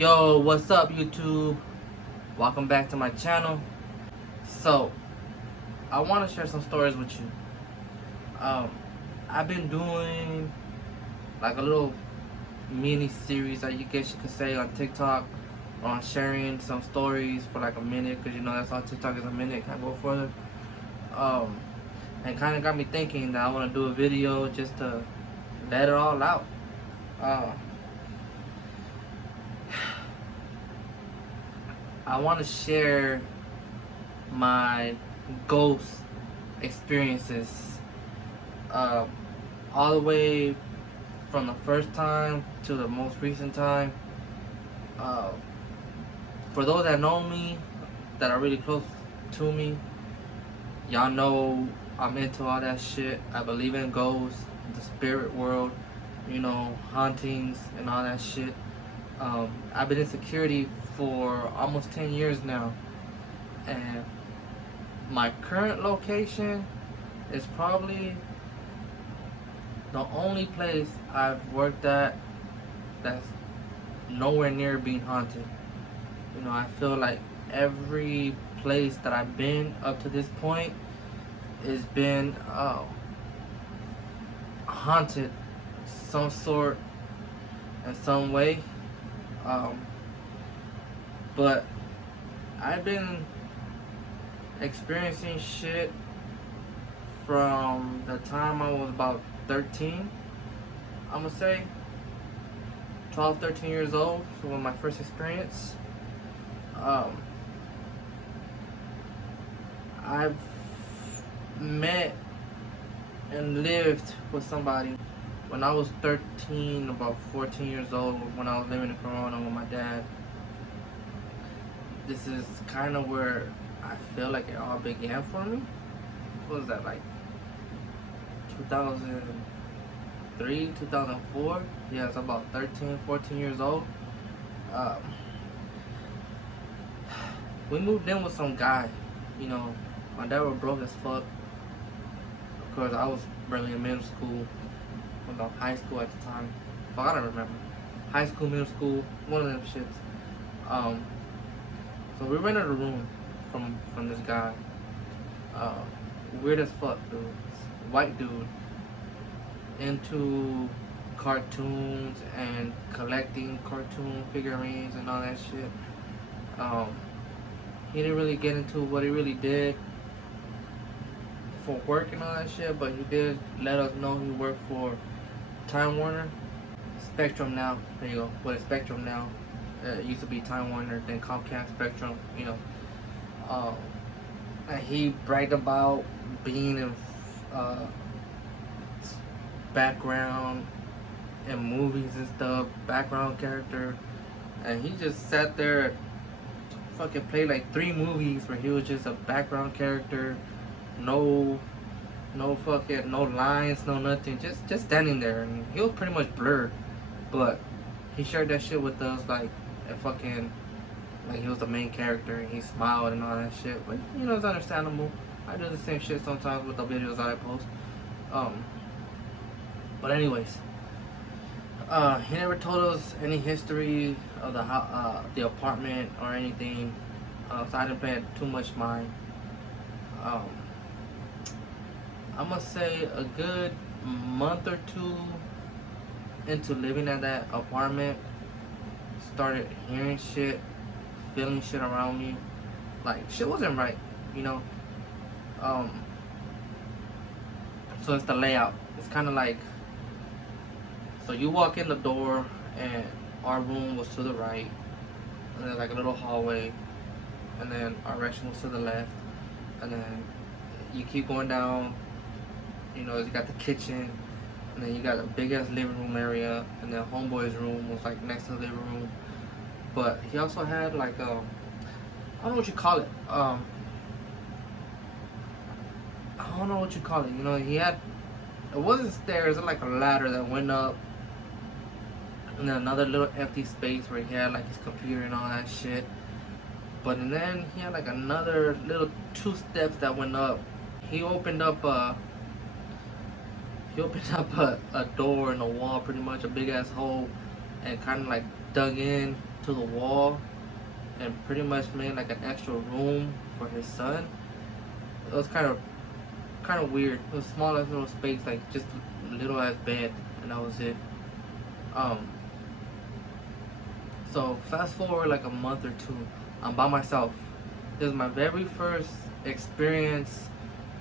Yo, what's up YouTube? Welcome back to my channel. So, I want to share some stories with you. Um, I've been doing like a little mini series, I guess you could say, on TikTok on sharing some stories for like a minute, because you know that's all TikTok is, a minute, can't go further. Um, and kind of got me thinking that I want to do a video just to let it all out. I want to share my ghost experiences, uh, all the way from the first time to the most recent time. Uh, for those that know me, that are really close to me, y'all know I'm into all that shit. I believe in ghosts, the spirit world, hauntings and all that shit. I've been in security for almost 10 years now, and my current location is probably the only place I've worked at that's nowhere near being haunted. I feel like every place that I've been up to this point has been haunted some sort in some way. But I've been experiencing shit from the time I was about 13, I'm gonna say 12, 13 years old. So when my first experience, I've met and lived with somebody when I was 13, about 14 years old, when I was living in Corona with my dad. This is kind of where I feel like it all began for me. What was that, like 2003, 2004? Yeah, it's about 13, 14 years old. We moved in with some guy. My dad was broke as fuck. Of course, I was barely in middle school, about high school at the time. Fuck, I don't remember. High school, middle school, one of them shits. So we rented a room from this guy. Weird as fuck, dude. White dude, into cartoons and collecting cartoon figurines and all that shit. He didn't really get into what he really did for work and all that shit, but he did let us know he worked for Time Warner. Spectrum now. There you go. What is Spectrum now? It used to be Time Warner, then Comcast, Spectrum. And he bragged about being in background in movies and stuff, background character, and he just sat there, fucking played like 3 movies where he was just a background character, no fucking, no lines, no nothing, just standing there, and he was pretty much blurred, but he shared that shit with us like a fucking, like he was the main character, and he smiled and all that shit. But it's understandable. I do the same shit sometimes with the videos I post. But anyways, he never told us any history of the apartment or anything, so I didn't pay too much mind. I must say a good month or 2 into living at that apartment, started hearing shit, feeling shit around me. Like, shit wasn't right, you know. So it's the layout. It's kind of like, so you walk in the door and our room was to the right, and there's like a little hallway, and then our restroom was to the left, and then you keep going down, you got the kitchen, and then you got a big ass living room area, and then homeboy's room was like next to the living room. But he also had like I don't know what you call it. I don't know what you call it. He had, it wasn't stairs, it was like a ladder that went up, and then another little empty space where he had like his computer and all that shit. But and then he had like another little 2 steps that went up. He opened up a door in the wall, pretty much a big ass hole, and kind of like dug in to the wall and pretty much made like an extra room for his son. It was kind of weird. It was small as little space, like just a little ass bed, and that was it. Um, so fast forward like a month or two, I'm by myself. This is my very first experience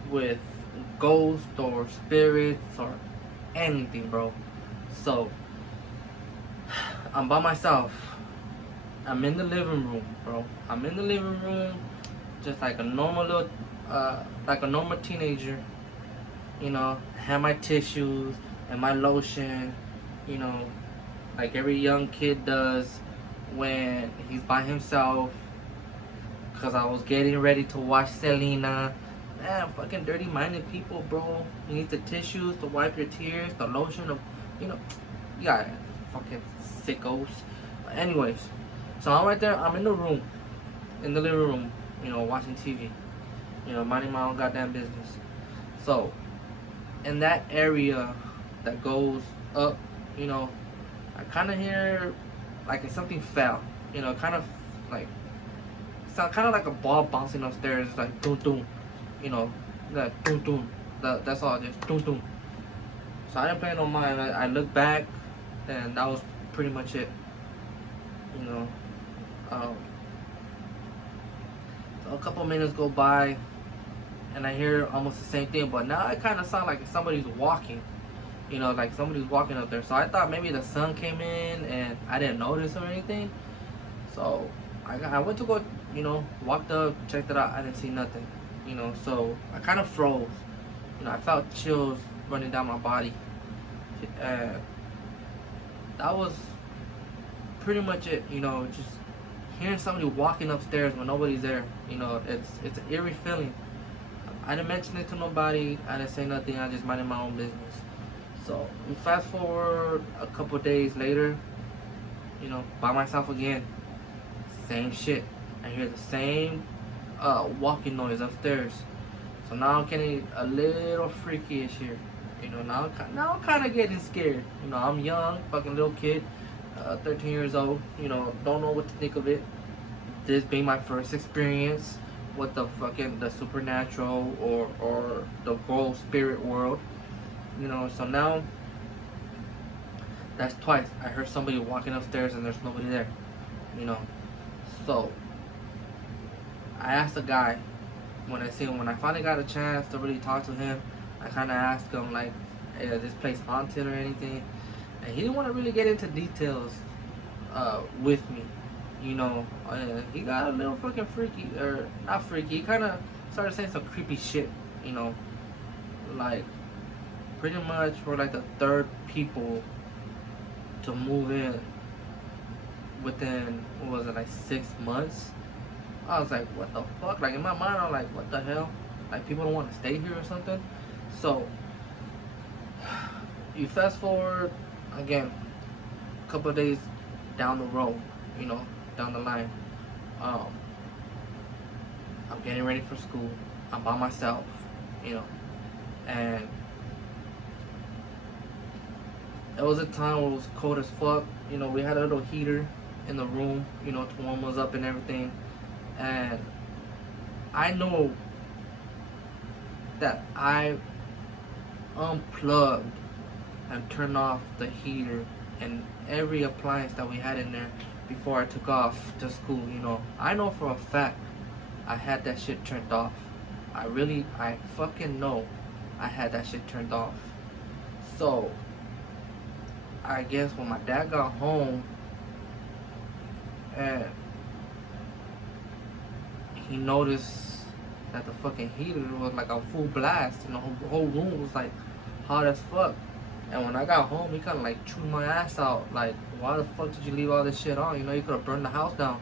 with ghosts or spirits or anything, bro. So I'm by myself. I'm in the living room, bro. I'm in the living room, just like a normal little, like a normal teenager. You know, have my tissues and my lotion. You know, like every young kid does when he's by himself. Cause I was getting ready to watch Selena. Man, fucking dirty-minded people, bro. You need the tissues to wipe your tears, the lotion, you know, you got fucking sickos. Anyways, so I'm right there. I'm in the room, in the living room, you know, watching TV. You know, minding my own goddamn business. So, in that area that goes up, you know, I kind of hear like if something fell. You know, kind of like sound kind of like a ball bouncing upstairs, like doom doom. You know, that doom doom. That's all, just doom doom. So I didn't pay no mind. I looked back, and that was pretty much it. You know, um, so a couple minutes go by, and I hear almost the same thing, but now it kind of sounds like somebody's walking. You know, like somebody's walking up there. So I thought maybe the sun came in and I didn't notice or anything. So I went to go, you know, walked up, checked it out. I didn't see nothing. You know, so I kind of froze. You know, I felt chills running down my body. And that was pretty much it. You know, just hearing somebody walking upstairs when nobody's there. You know, it's an eerie feeling. I didn't mention it to nobody. I didn't say nothing. I just minded my own business. So we fast forward a couple days later. You know, by myself again. Same shit. I hear the same walking noise upstairs. So now I'm getting a little freaky-ish here. You know, now I'm kind of getting scared. You know, I'm young, fucking little kid, 13 years old. You know, don't know what to think of it. This being my first experience with the supernatural or the ghost spirit world. You know, so now that's twice. I heard somebody walking upstairs and there's nobody there. You know, so I asked the guy when I finally got a chance to really talk to him. I kind of asked him like, hey, is this place haunted or anything? And he didn't want to really get into details with me. You know, he got a little fucking freaky, or not freaky. He kind of started saying some creepy shit. You know, like pretty much we're like the third people to move in within, what was it, like 6 months. I was like, what the fuck? Like in my mind, I'm like, what the hell? Like people don't want to stay here or something. So you fast forward again, a couple of days down the road, you know, down the line. I'm getting ready for school. I'm by myself, you know, and it was a time where it was cold as fuck. You know, we had a little heater in the room, you know, to warm us up and everything. And I know that I unplugged and turned off the heater and every appliance that we had in there before I took off to school. You know, I know for a fact I had that shit turned off. I fucking know I had that shit turned off. So I guess when my dad got home and he noticed that the fucking heater was like a full blast and the whole room was like hot as fuck. And when I got home, he kind of like chewed my ass out. Like, why the fuck did you leave all this shit on? You know, you could have burned the house down.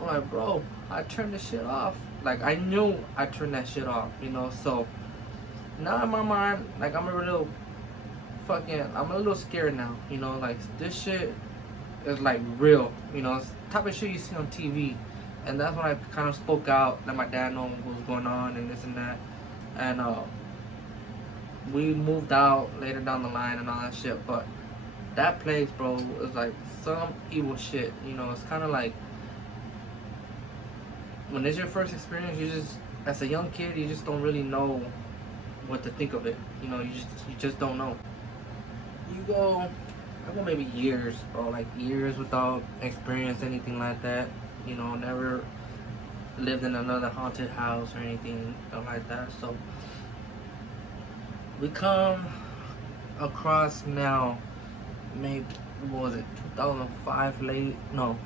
I'm like, bro, I turned this shit off. Like, I knew I turned that shit off, you know. So now in my mind, like, I'm a little scared now, you know. Like, this shit is like real, you know. It's the type of shit you see on TV. And that's when I kind of spoke out, let my dad know what was going on and this and that. And we moved out later down the line and all that shit. But that place, bro, was like some evil shit. You know, it's kind of like when it's your first experience, you just, as a young kid, you just don't really know what to think of it. You know, you just don't know. I go maybe years, bro, like years without experience anything like that. You know, never lived in another haunted house or anything like that. So we come across now, maybe what was it, 2005, late, no,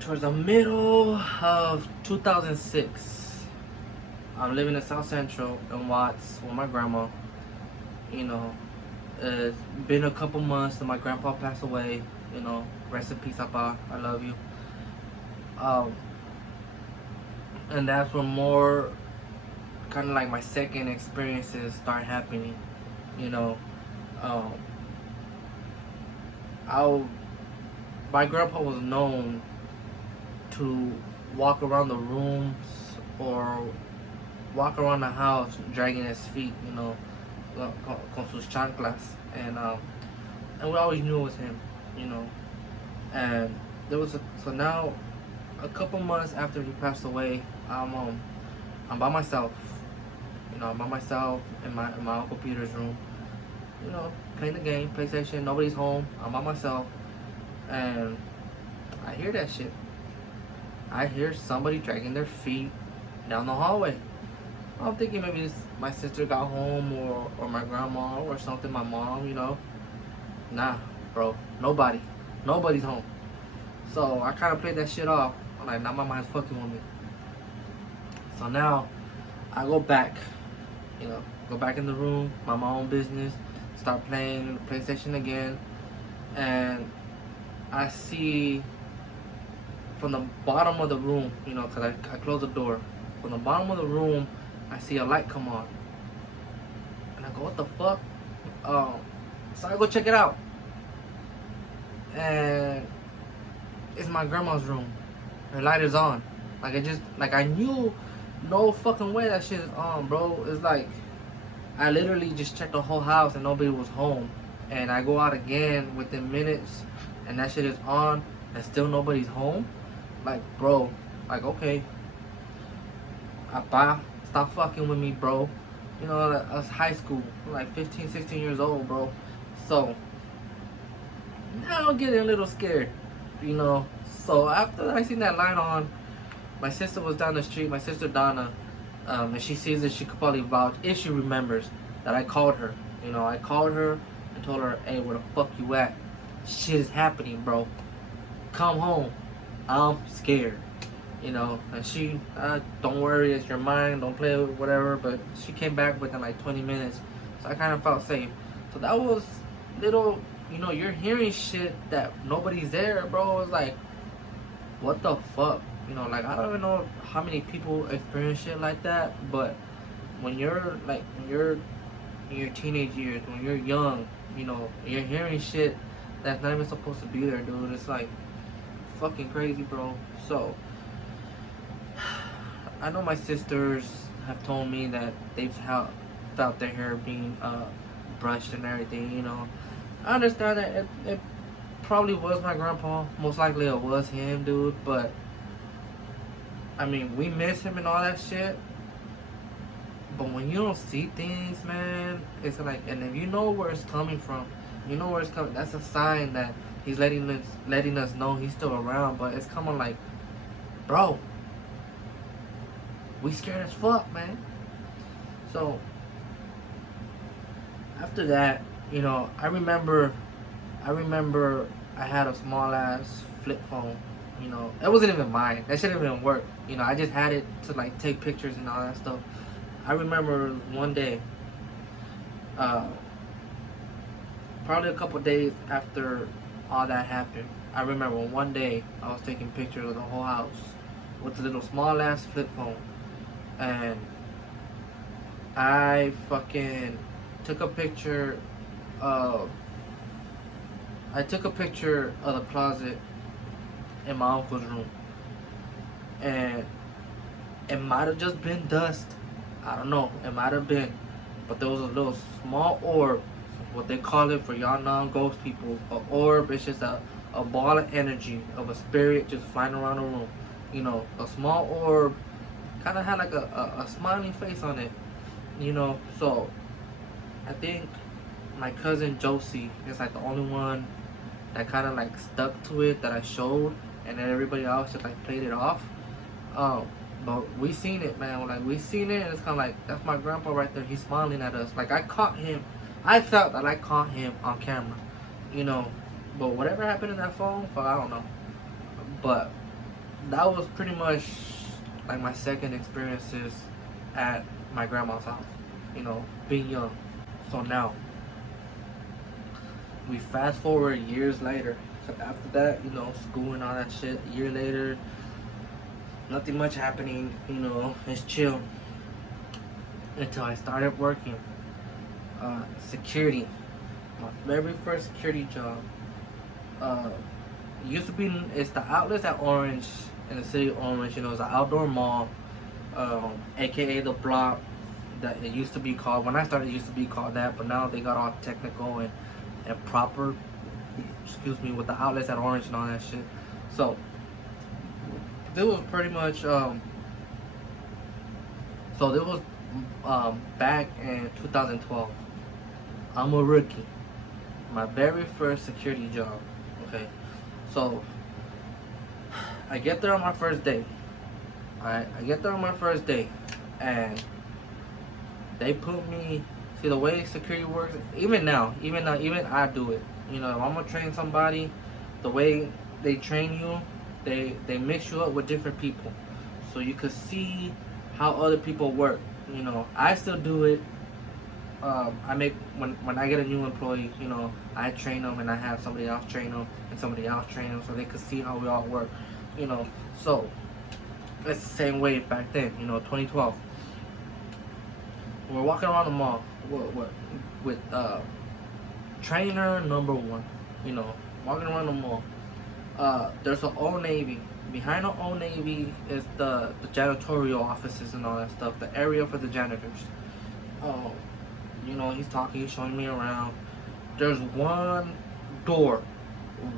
towards the middle of 2006. I'm living in South Central in Watts with my grandma. You know, it's been a couple months that my grandpa passed away. You know, rest in peace, Papa. I love you. Um, and that's when more kind of like my second experiences start happening. You know, um, I my grandpa was known to walk around the rooms or walk around the house dragging his feet, you know, con sus chanclas, and we always knew it was him, you know. And there was so now, a couple months after he passed away, I'm by myself, you know, I'm by myself in my Uncle Peter's room, you know, playing the game, PlayStation. Nobody's home. I'm by myself, and I hear that shit. I hear somebody dragging their feet down the hallway. I'm thinking maybe my sister got home or my grandma or something, my mom, you know. Nah, bro, nobody's home. So I kind of played that shit off. I'm like, now my mind's fucking with me. So now I go back, you know, go back in the room, mind my own business, start playing PlayStation again, and I see from the bottom of the room, you know, because I closed the door. From the bottom of the room, I see a light come on. And I go, what the fuck? So I go check it out. And it's my grandma's room. Her light is on. Like I knew no fucking way that shit is on, bro. It's like, I literally just checked the whole house and nobody was home. And I go out again within minutes and that shit is on and still nobody's home. Like, bro, like, okay. Apa, stop fucking with me, bro. You know, I was high school, like 15, 16 years old, bro. So, now I'm getting a little scared, you know. So, after I seen that light on, my sister was down the street, my sister Donna, and she sees it, she could probably vouch, if she remembers, that I called her. You know, I called her and told her, hey, where the fuck you at? Shit is happening, bro. Come home. I'm scared. You know, and she, don't worry, it's your mind, don't play with whatever, but she came back within like 20 minutes, so I kind of felt safe. So that was little, you know, you're hearing shit that nobody's there, bro. It's like, what the fuck? You know, like, I don't even know how many people experience shit like that, but when you're, like, when you're in your teenage years, when you're young, you know, you're hearing shit that's not even supposed to be there, dude. It's like, fucking crazy, bro. So, I know my sisters have told me that they've felt their hair being brushed and everything, you know. I understand that it probably was my grandpa. Most likely it was him, dude. But, I mean, we miss him and all that shit. But when you don't see things, man, it's like, and if you know where it's coming from, you know where it's coming, that's a sign that he's letting us know he's still around. But it's coming like, bro, we scared as fuck, man. So after that, you know, I remember I had a small ass flip phone. You know, it wasn't even mine. That shouldn't even work. You know, I just had it to like take pictures and all that stuff. I remember one day, probably a couple days after all that happened, I remember one day I was taking pictures of the whole house with a little small ass flip phone. And I fucking took a picture of the closet in my uncle's room. And it might have just been dust. I don't know. It might have been. But there was a little small orb what they call it for y'all non-ghost people. A orb is just a ball of energy of a spirit just flying around the room. You know, a small orb kind of had like a smiling face on it. You know, so I think my cousin Josie is like the only one that kind of like stuck to it that I showed, and then everybody else just like played it off. But we seen it, man. Like we seen it, and it's kind of like that's my grandpa right there. He's smiling at us. Like I caught him. I felt that I caught him on camera, you know. But whatever happened in that phone, fuck, I don't know. But that was pretty much like my second experiences at my grandma's house, you know, being young. So now we fast forward years later. So after that, you know, school and all that shit. A year later, nothing much happening. You know, it's chill until I started working security. My very first security job. It used to be, it's the outlets at Orange, in the city of Orange. You know, it's an outdoor mall, aka the block that it used to be called. When I started, it used to be called that, but now they got all technical and proper, excuse me, with the outlets at Orange and all that shit. So this was pretty much so this was back in 2012. I'm a rookie, my very first security job. Okay, so I get there on my first day. I get there on my first day, and they put me. See the way security works. Even now, even I do it. You know, if I'm gonna train somebody, the way they train you, they mix you up with different people, so you could see how other people work. You know, I still do it. I make when I get a new employee, you know, I train them and I have somebody else train them and somebody else train them so they could see how we all work. You know, so it's the same way back then. You know, 2012. We're walking around the mall with trainer number one. You know, walking around the mall. There's an Old Navy. Behind the Old Navy is the janitorial offices and all that stuff. The area for the janitors. You know, he's talking, he's showing me around. There's one door,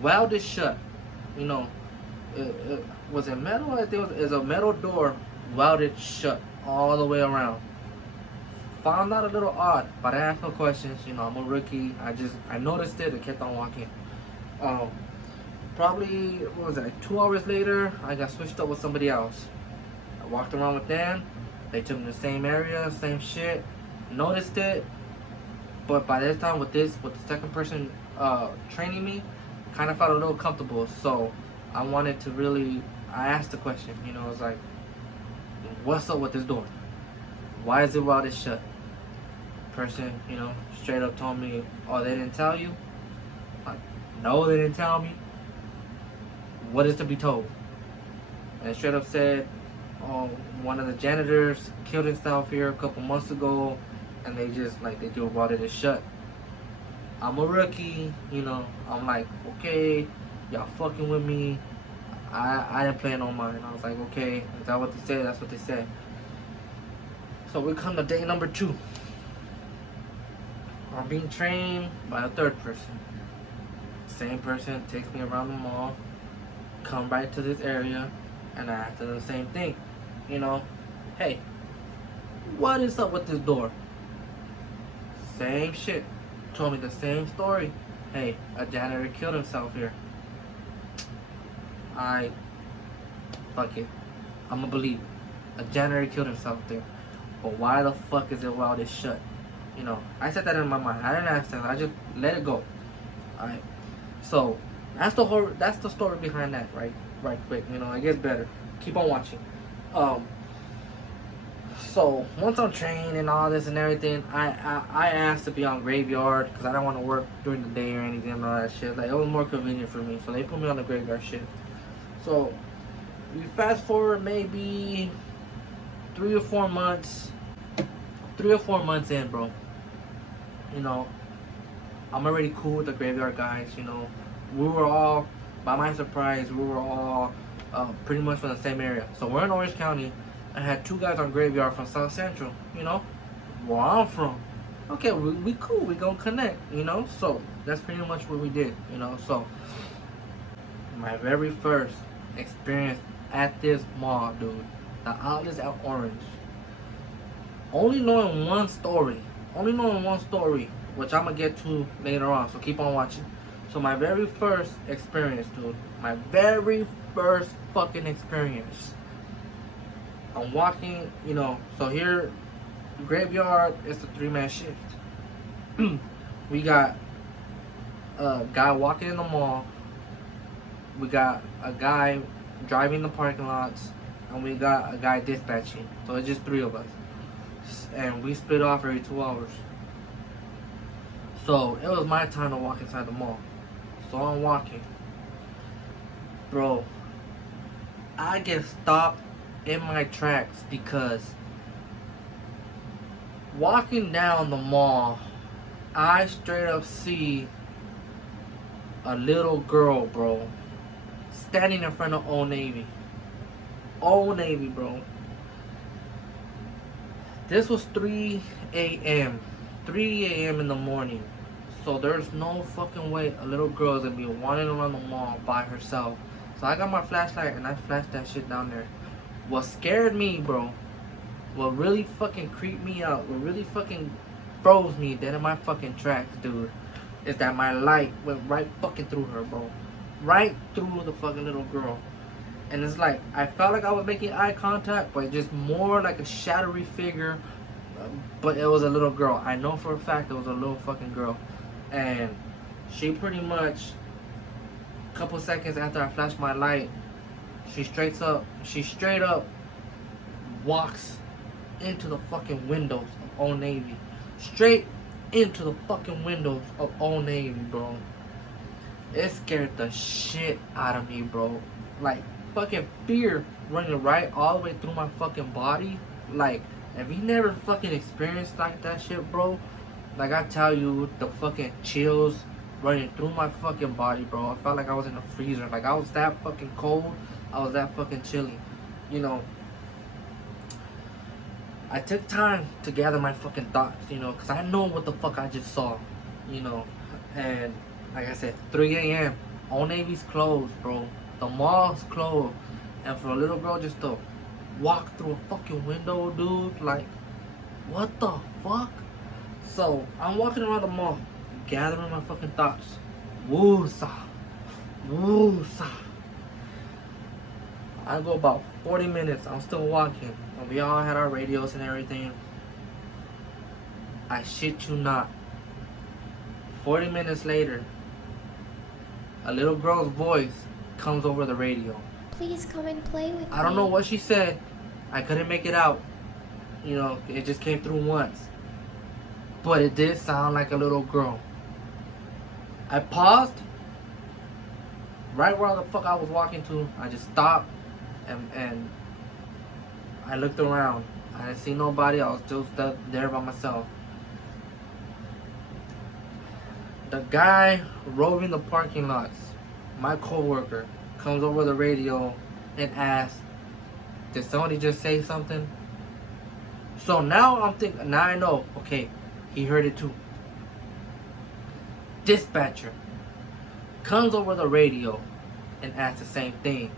welded shut. You know, was it metal? I think it was a metal door, welded shut all the way around. Found that a little odd, but I asked no questions. You know, I'm a rookie. I noticed it and kept on walking. Probably, what was that, 2 hours later, I got switched up with somebody else. I walked around with them. They took me to the same area, same shit. Noticed it, but by this time with the second person training me, kind of felt a little comfortable. So I wanted to really, I asked the question. You know, I was like, what's up with this door? Why is it welded shut? Person, you know, straight up told me, oh, they didn't tell you? Like, no, they didn't tell me. What is to be told? And straight up said, oh, one of the janitors killed himself here a couple months ago, and they just welded it shut. I'm a rookie, you know. I'm like, okay, y'all fucking with me. I didn't play no mind. I was like, okay, is that what they said? That's what they said. So we come to day number 2. I'm being trained by a third person. Same person takes me around the mall, come right to this area, and I asked them the same thing. You know, hey, what is up with this door? Same shit. Told me the same story. Hey, a janitor killed himself here. Fuck it. I'ma believe it. A janitor killed himself there. But why the fuck is it welded shut? You know, I said that in my mind. I didn't ask them. I just let it go. Alright. So that's the story behind that, right quick. You know, it gets better. Keep on watching. So once I'm trained and all this and everything, I asked to be on graveyard because I don't want to work during the day or anything and all that shit. Like, it was more convenient for me, so they put me on the graveyard shit. So we fast forward maybe 3 or 4 months. 3 or 4 months in, bro. You know, I'm already cool with the graveyard guys. You know, we were all, by my surprise, we were all pretty much from the same area. So we're in Orange County. I had 2 guys on graveyard from South Central, you know, where I'm from. okay, we cool, we gonna connect, you know. So that's pretty much what we did, you know. So my very first experience at this mall, dude, the outlets at Orange. Only knowing one story, which I'm gonna get to later on. So keep on watching. So my very first experience, dude, my very first fucking experience. I'm walking, you know. So here, graveyard is the 3-man shift. We got a guy walking in the mall. We got a guy driving the parking lots, and we got a guy dispatching. So it's just 3 of us, and we split off every 2 hours. So it was my time to walk inside the mall. So I'm walking, bro. I get stopped in my tracks because walking down the mall, I straight up see a little girl, bro, standing in front of Old Navy. Old Navy, bro. This was 3 a.m. 3 a.m. in the morning. So there's no fucking way a little girl is gonna be wandering around the mall by herself. So I got my flashlight and I flashed that shit down there. What scared me, bro, what really fucking creeped me out, what really fucking froze me dead in my fucking tracks, dude, is that my light went right fucking through her, bro. Right through the fucking little girl. And it's like, I felt like I was making eye contact, but just more like a shadowy figure. But it was a little girl. I know for a fact it was a little fucking girl. And she pretty much, a couple seconds after I flashed my light, she straight up walks into the fucking windows of Old Navy. Straight into the fucking windows of Old Navy, bro. It scared the shit out of me, bro. Like, fucking fear running right all the way through my fucking body. Like, if you never fucking experienced like that shit, bro, like I tell you, the fucking chills running through my fucking body, bro. I felt like I was in a freezer. Like, I was that fucking cold. I was that fucking chilly. You know, I took time to gather my fucking thoughts, you know, because I know what the fuck I just saw, you know. And like I said, 3 a.m. Old Navy's closed, bro. The mall's closed. And for a little girl just to walk through a fucking window, dude, like, what the fuck? So, I'm walking around the mall, gathering my fucking thoughts. Woo-sa. Woo-sa. I go about 40 minutes, I'm still walking. And we all had our radios and everything. I shit you not. 40 minutes later, a little girl's voice comes over the radio. Please come and play with me. I don't know what she said. I couldn't make it out. You know, it just came through once. But it did sound like a little girl. I paused. Right where the fuck I was walking to, I just stopped and I looked around. I didn't see nobody. I was just there by myself. The guy roving the parking lots, my coworker, comes over the radio and asks, did somebody just say something? So now I'm thinking, now I know, okay, he heard it too. Dispatcher comes over the radio and asks the same thing.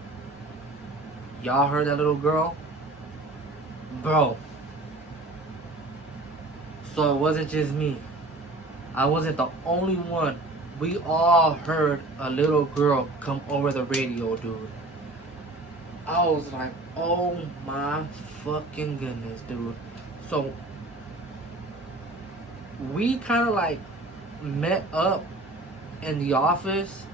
Y'all heard that little girl? Bro. So it wasn't just me. I wasn't the only one. We all heard a little girl come over the radio, dude. I was like, oh my fucking goodness, dude. So we kind of like met up in the office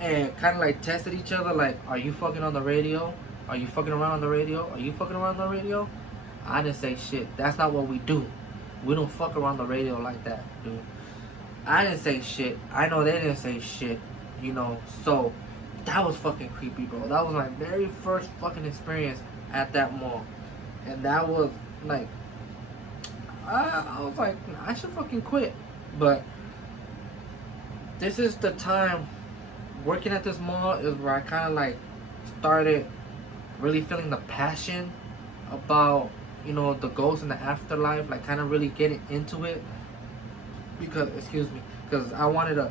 and kind of like tested each other, like, are you fucking on the radio? Are you fucking around on the radio? Are you fucking around on the radio? I didn't say shit. That's not what we do. We don't fuck around the radio like that, dude. I didn't say shit. I know they didn't say shit, you know. So that was fucking creepy, bro. That was my very first fucking experience at that mall. And that was like, I was like, I should fucking quit. But this is the time, working at this mall is where I kind of like started really feeling the passion about, you know, the ghosts and the afterlife, like kind of really getting into it. because I wanted to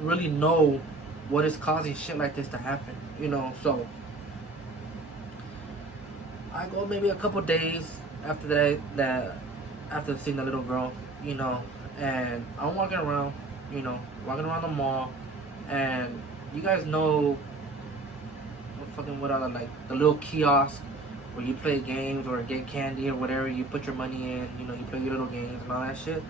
really know what is causing shit like this to happen, you know. So I go maybe a couple days after that after seeing the little girl, you know, and I'm walking around, you know, walking around the mall, and you guys know what other, like the little kiosk where you play games or get candy or whatever, you put your money in, you know, you play your little games and all that shit.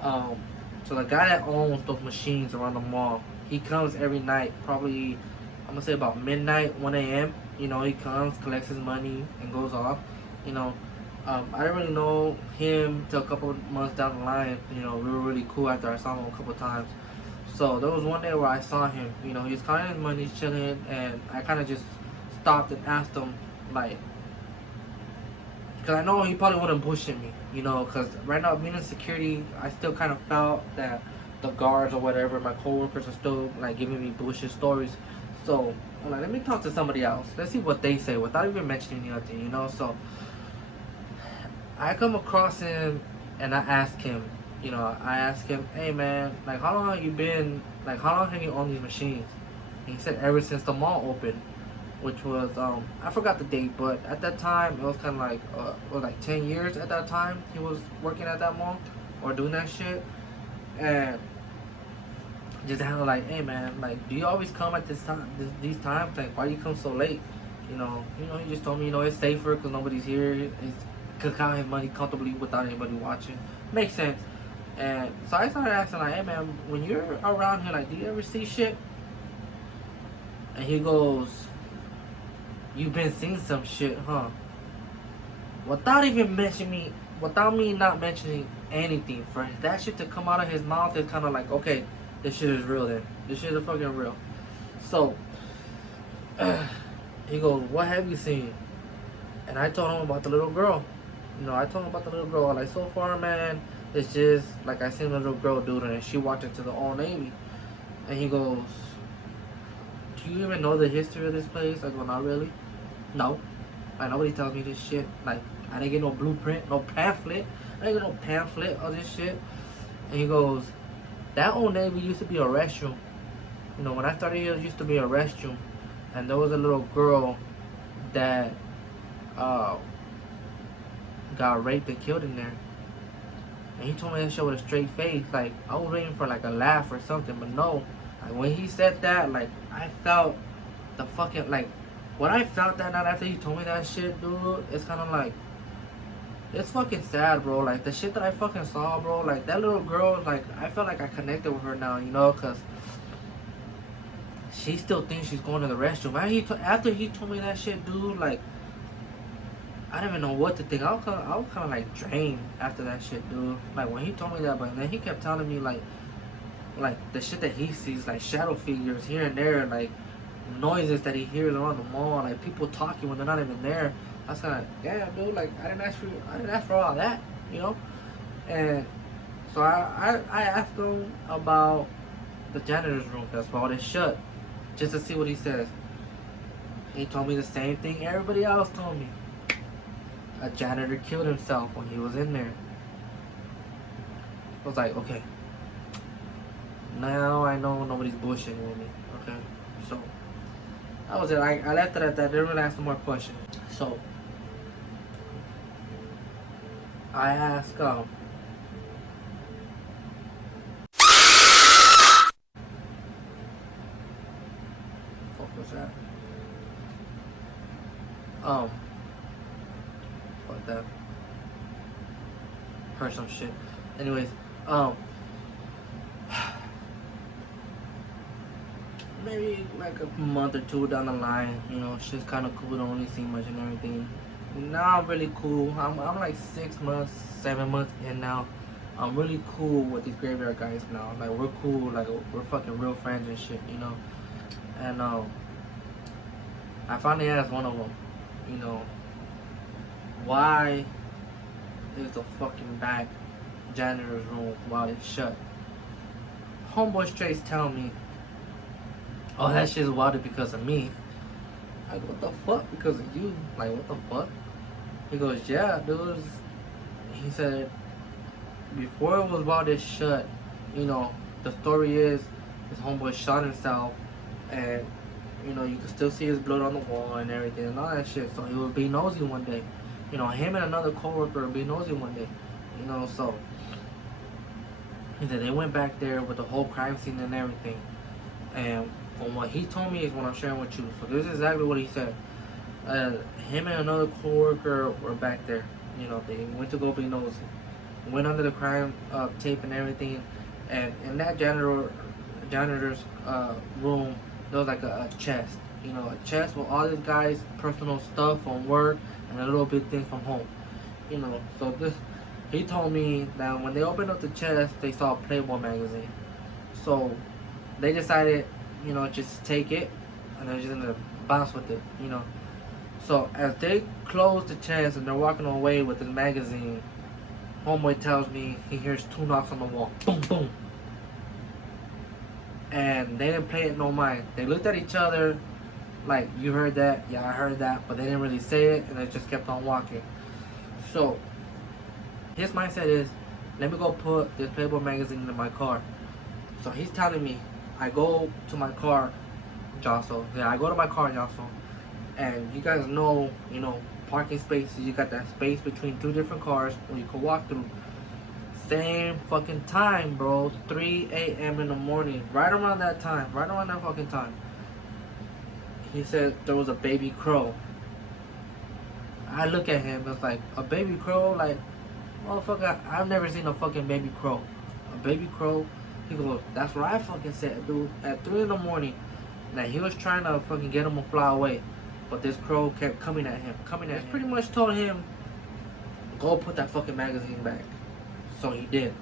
Um, so the guy that owns those machines around the mall, he comes every night, probably I'm gonna say about midnight, 1 a.m. You know, he comes, collects his money, and goes off. You know, I didn't really know him till a couple of months down the line. You know, we were really cool after I saw him a couple of times. So there was one day where I saw him. You know, he was counting his money, chilling, and I kind of just stopped and asked him, like, because I know he probably wouldn't bullshit me, you know, because right now being in security, I still kind of felt that the guards or whatever, my coworkers are still like giving me bullshit stories. So I'm like, let me talk to somebody else. Let's see what they say without even mentioning anything, you know. So I come across him and I ask him, you know, I ask him, hey man, like how long have you been, like how long have you owned these machines? And he said ever since the mall opened, which was I forgot the date, but at that time it was kind of like it was like 10 years at that time he was working at that mall or doing that shit. And just kind of like, hey man, like do you always come at these times? Like why do you come so late? You know, he just told me, you know, it's safer because nobody's here. It's could count his money comfortably without anybody watching. Makes sense. And so I started asking like, hey man, when you're around here, like, do you ever see shit? And he goes, you've been seeing some shit, huh? Without me not mentioning anything, for that shit to come out of his mouth is kind of like, okay, this shit is real then. This shit is fucking real. So, he goes, what have you seen? And I told him about the little girl. You know, I told him about the little girl. Like, so far, man, it's just, like, I seen the little girl do it, and she walked into the Old Navy. And he goes, do you even know the history of this place? I go, not really. No. Like, nobody tells me this shit. Like, I didn't get no blueprint, no pamphlet. I didn't get no pamphlet of this shit. And he goes, that Old Navy used to be a restroom. You know, when I started here, it used to be a restroom. And there was a little girl that got raped and killed in there. And he told me that shit with a straight face. Like, I was waiting for like a laugh or something, but no. Like, when he said that, like, I felt the fucking, like, when I felt that night after he told me that shit, dude, it's kind of like, it's fucking sad, bro. Like, the shit that I fucking saw, bro, like, that little girl, like, I feel like I connected with her now, you know, because she still thinks she's going to the restroom. After he told me that shit, dude, like, I didn't even know what to think. I was kind of like drained after that shit, dude. Like when he told me that, but then he kept telling me like the shit that he sees, like shadow figures here and there, like noises that he hears around the mall, like people talking when they're not even there. I was kind of like, damn, dude. Like I didn't ask for all that, you know. And so I asked him about the janitor's room that's while it's shut, just to see what he says. He told me the same thing everybody else told me. A janitor killed himself when he was in there. I was like, okay. Now I know nobody's bullshitting with me. Okay. So, that was it. I left it at that. Didn't really ask no more questions. So, I asked, what was that? Fuck that. Heard some shit. Anyways, maybe like a month or two down the line, you know, shit's kind of cool. Don't really see much and everything. Now I'm really cool. I'm like 6 months, 7 months in now. I'm really cool with these graveyard guys now. Like we're cool. Like we're fucking real friends and shit, you know. And I finally asked one of them, you know, why is the fucking back janitor's room while it's shut? Homeboy straight tell me, oh, that shit's watered because of me. I go, what the fuck? Because of you? Like, what the fuck? He goes, yeah, dude. He said, before it was about this shut, the story is his homeboy shot himself, and you can still see his blood on the wall and everything and all that shit. So he would be nosy one day. Him and another coworker would be nosy one day. So he said they went back there with the whole crime scene and everything. And from what he told me is what I'm sharing with you. So this is exactly what he said. Him and another coworker were back there. They went to go be nosy. Went under the crime tape and everything. And in that janitor's room, there was like a chest. A chest with all this guy's personal stuff from work and a little bit things from home. So he told me that when they opened up the chest, they saw a Playboy magazine. So they decided, just take it and they're just gonna bounce with it. So as they close the chest and they're walking away with the magazine, homeboy tells me he hears 2 knocks on the wall. Boom, boom. And they didn't pay it no mind. They looked at each other like, you heard that? Yeah, I heard that. But they didn't really say it, and they just kept on walking. So his mindset is, let me go put this Playboy magazine in my car. So he's telling me, I go to my car, Josso. Yeah, I go to my car, Josso. And you guys know, parking spaces, you got that space between 2 different cars where you can walk through. Same fucking time, bro. 3 a.m. in the morning. Right around that time. Right around that fucking time. He said there was a baby crow. I look at him, it's like, a baby crow? Like, motherfucker, I've never seen a fucking baby crow. A baby crow? He goes, that's what I fucking said, dude. At 3 in the morning. That he was trying to fucking get him to fly away. But this crow kept coming at him. Pretty much told him, go put that fucking magazine back. So he did.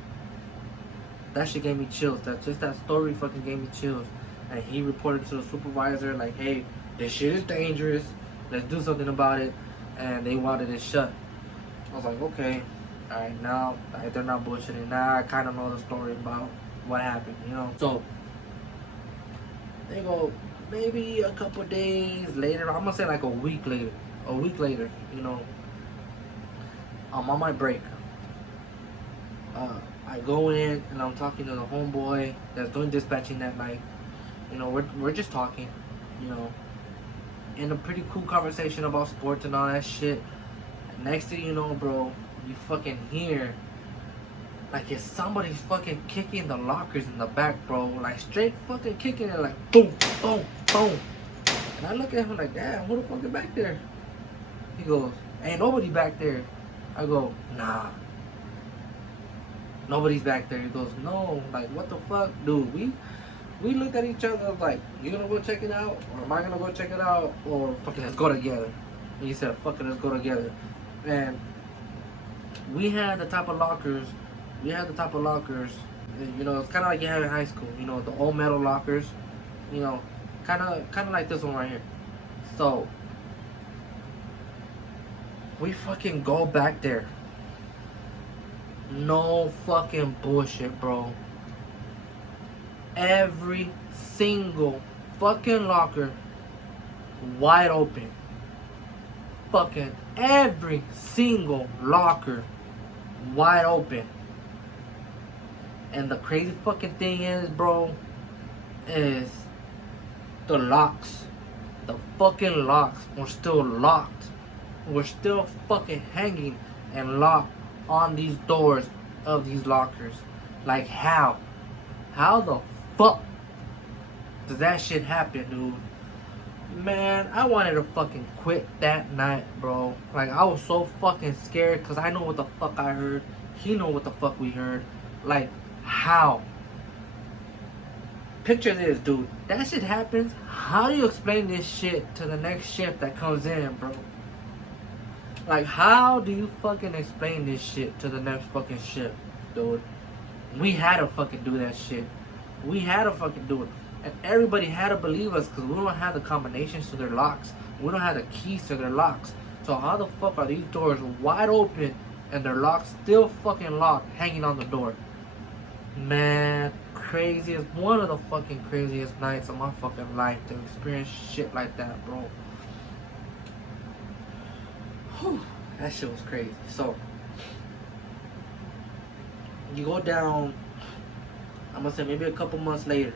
That shit gave me chills. That story fucking gave me chills. And he reported to the supervisor like, hey, this shit is dangerous. Let's do something about it. And they wanted it shut. I was like, okay. Alright, now they're not bullshitting. Now I kind of know the story about what happened, So, they go, maybe a couple days later. I'm going to say like a week later. I'm on my break. I go in and I'm talking to the homeboy that's doing dispatching that night. We're just talking, in a pretty cool conversation about sports and all that shit. Next thing you know, bro, you fucking hear like if somebody's fucking kicking the lockers in the back, bro. Like straight fucking kicking it, like boom, boom, boom. And I look at him like, damn, who the fuck is back there? He goes, ain't nobody back there. I go, nah. Nobody's back there. He goes, no, like what the fuck, dude? We looked at each other like, you gonna go check it out, or am I gonna go check it out, or fucking let's go together. And he said, fucking let's go together. And we had the type of lockers. It's kind of like you have in high school. The old metal lockers. Kind of like this one right here. So we fucking go back there. No fucking bullshit, bro. Every single fucking locker wide open. Fucking every single locker wide open. And the crazy fucking thing is, bro, is the locks. The fucking locks were still locked. We're still fucking hanging and locked on these doors of these lockers. Like how? How the fuck does that shit happen, dude? Man, I wanted to fucking quit that night, bro. Like I was so fucking scared because I know what the fuck I heard. He know what the fuck we heard. Like how? Picture this, dude. That shit happens. How do you explain this shit to the next shift that comes in, bro? Like, how do you fucking explain this shit to the next fucking shift, dude? We had to fucking do that shit. We had to fucking do it. And everybody had to believe us because we don't have the combinations to their locks. We don't have the keys to their locks. So how the fuck are these doors wide open and their locks still fucking locked, hanging on the door? Man, craziest, one of the fucking craziest nights of my fucking life to experience shit like that, bro. Whew, that shit was crazy. So you go down, I'm gonna say maybe a couple months later.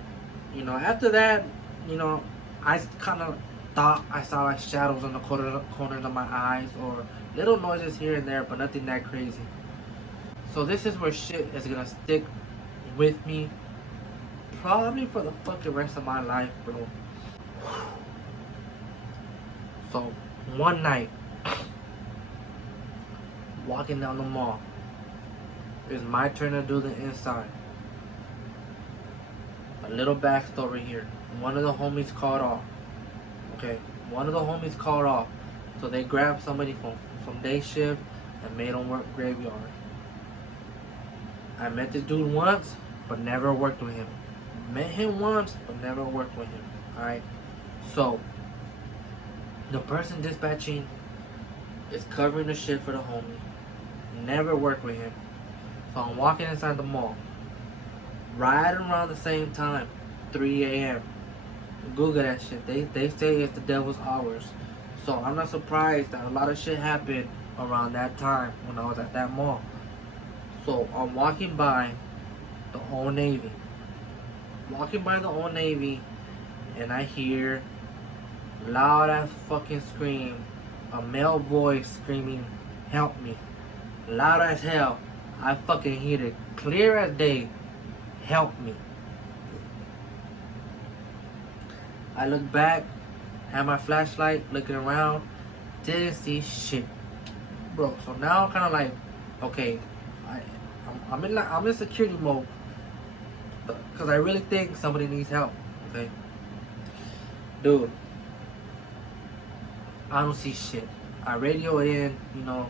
You know, after that, you know, I kind of thought I saw like shadows on the corners of my eyes or little noises here and there, but nothing that crazy. So this is where shit is gonna stick with me probably for the fucking rest of my life, bro. So one night, walking down the mall, it's my turn to do the inside. A little backstory here. One of the homies called off. Okay, one of the homies called off, so they grabbed somebody from day shift and made him work graveyard. I met this dude once, but never worked with him. Met him once, but never worked with him. Alright? So, the person dispatching is covering the shit for the homie. Never worked with him. So I'm walking inside the mall. Right around the same time, 3 a.m. Google that shit. They say it's the devil's hours. So I'm not surprised that a lot of shit happened around that time when I was at that mall. So I'm walking by the Old Navy. Walking by the Old Navy, and I hear loud ass fucking scream. A male voice screaming, "Help me." Loud as hell. I fucking hear it clear as day. "Help me." I look back, had my flashlight, looking around, didn't see shit, bro. So now I'm kind of like, okay, I'm in security mode, because I really think somebody needs help. Okay, dude, I don't see shit. I radio it in, you know.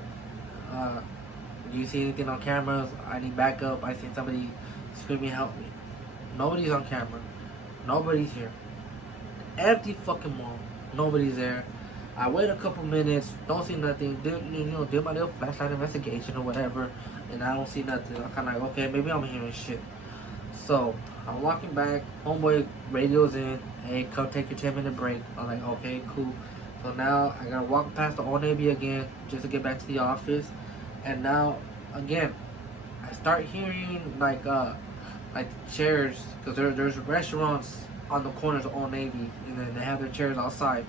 Do you see anything on cameras? I need backup. I seen somebody screaming, "Help me." Nobody's on camera. Nobody's here. Empty fucking mall. Nobody's there. I wait a couple minutes. Don't see nothing. Do my little flashlight investigation or whatever, and I don't see nothing. I'm kind of like, okay, maybe I'm hearing shit. So I'm walking back. Homeboy radios in. "Hey, come take your 10-minute break." I'm like, okay, cool. So now I gotta walk past the Old Navy again just to get back to the office. And now again, I start hearing like chairs, because there's restaurants on the corners of Old Navy, and then they have their chairs outside.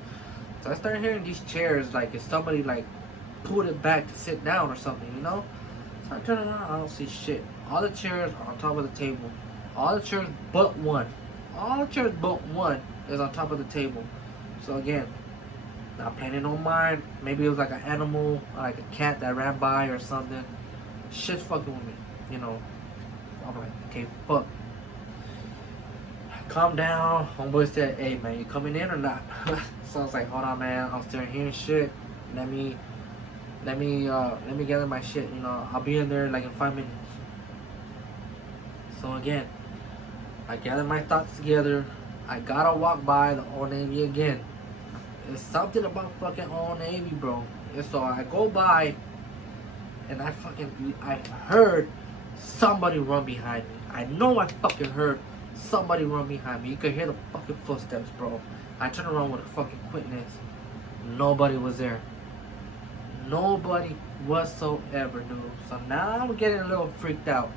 So I started hearing these chairs like if somebody like pulled it back to sit down or something, you know. So I turn around, I don't see shit. All the chairs are on top of the table. All the chairs but one. All the chairs but one is on top of the table. So again, not paying it no mind. Maybe it was like an animal, like a cat that ran by or something. Shit's fucking with me, you know. I'm like, okay, fuck. Calm down. Homeboy said, "Hey man, you coming in or not?" So I was like, hold on man, I'm still hearing shit. Let me gather my shit, you know. I'll be in there like in 5 minutes. So again, I gather my thoughts together. I gotta walk by the Old Navy again. It's something about fucking Old Navy, bro. And so I go by, and I heard somebody run behind me. I know I fucking heard somebody run behind me. You could hear the fucking footsteps, bro. I turned around with a fucking quickness. Nobody was there. Nobody whatsoever, dude. So now I'm getting a little freaked out.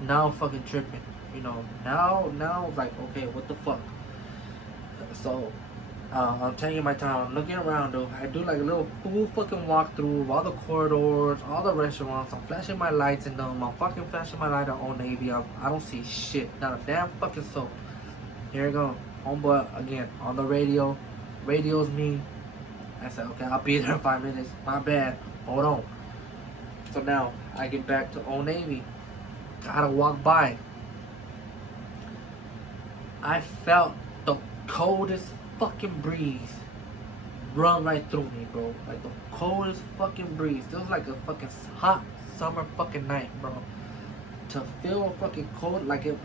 Now I'm fucking tripping. You know, now like, okay, what the fuck? So I'm taking my time. I'm looking around, though. I do like a little full fucking walkthrough of all the corridors, all the restaurants. I'm flashing my lights in them. I'm fucking flashing my light on Old Navy. I don't see shit. Not a damn fucking soul. Here we go. Homeboy again on the radio. Radios me. I said, okay, I'll be there in 5 minutes. My bad. Hold on. So now I get back to Old Navy. Gotta walk by. I felt the coldest fucking breeze run right through me, bro. Like the coldest fucking breeze. It was like a fucking hot summer fucking night, bro. To feel fucking cold, like if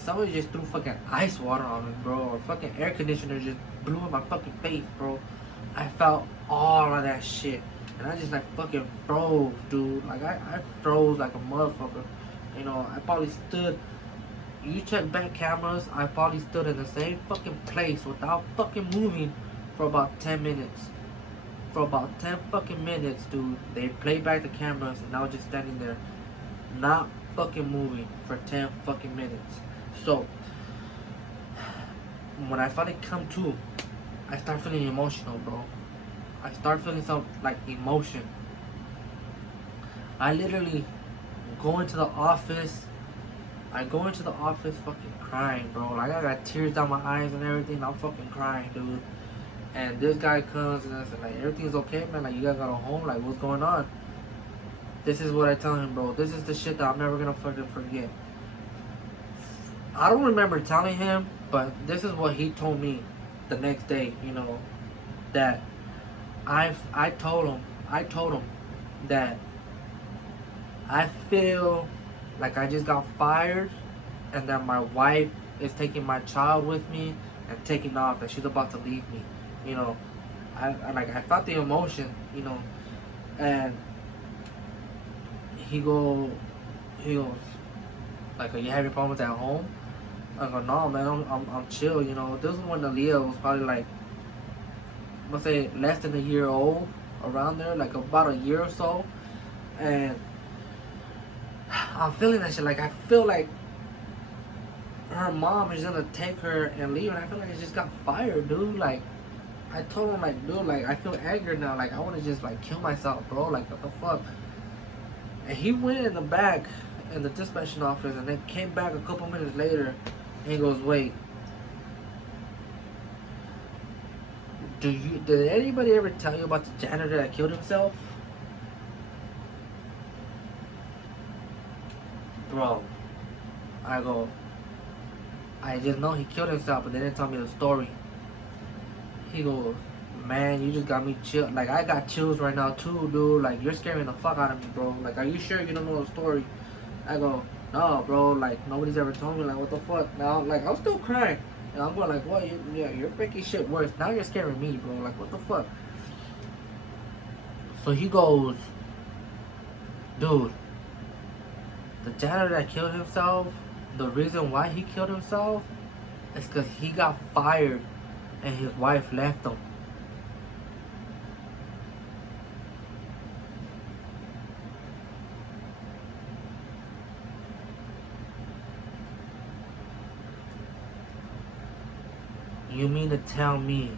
somebody just threw fucking ice water on me, bro, or fucking air conditioner just blew in my fucking face, bro. I felt all of that shit, and I just like fucking froze, dude. Like I froze like a motherfucker. You know, I probably stood. You check back cameras, I probably stood in the same fucking place without fucking moving for about 10 minutes. For about 10 fucking minutes, dude. They played back the cameras and I was just standing there, not fucking movie for 10 fucking minutes. So when I finally come to, I start feeling emotional, bro. I start feeling some like emotion. I literally go into the office. I go into the office fucking crying, bro. Like I got tears down my eyes and everything. I'm fucking crying, dude. And this guy comes and I said, like, everything's okay, man. Like, you guys got a home. Like, what's going on? This is what I tell him, bro. This is the shit that I'm never gonna fucking forget. I don't remember telling him, but this is what he told me the next day. You know, that I told him that I feel like I just got fired, and that my wife is taking my child with me and taking off. That she's about to leave me. You know, I felt the emotion. You know, and he goes, like, are you having problems at home? I go, no, man, I'm chill. You know, this was when Aaliyah was probably like, let's say, less than a year old, around there, like about a year or so, and I'm feeling that shit. Like, I feel like her mom is gonna take her and leave, and I feel like I just got fired, dude. Like, I told him, like, dude, like, I feel anger now. Like, I want to just, like, kill myself, bro. Like, what the fuck? And he went in the back in the dispatching office, and then came back a couple minutes later, and he goes, wait, did anybody ever tell you about the janitor that killed himself? Bro, I go, I just know he killed himself, but they didn't tell me the story. He goes, man, you just got me chill. Like, I got chills right now too, dude. Like, you're scaring the fuck out of me, bro. Like, are you sure you don't know the story? I go, no, bro. Like, nobody's ever told me. Like, what the fuck? Now, like, I'm still crying. And I'm going like, what? You're making shit worse. Now you're scaring me, bro. Like, what the fuck? So he goes, dude, the janitor that killed himself, the reason why he killed himself is because he got fired and his wife left him. You mean to tell me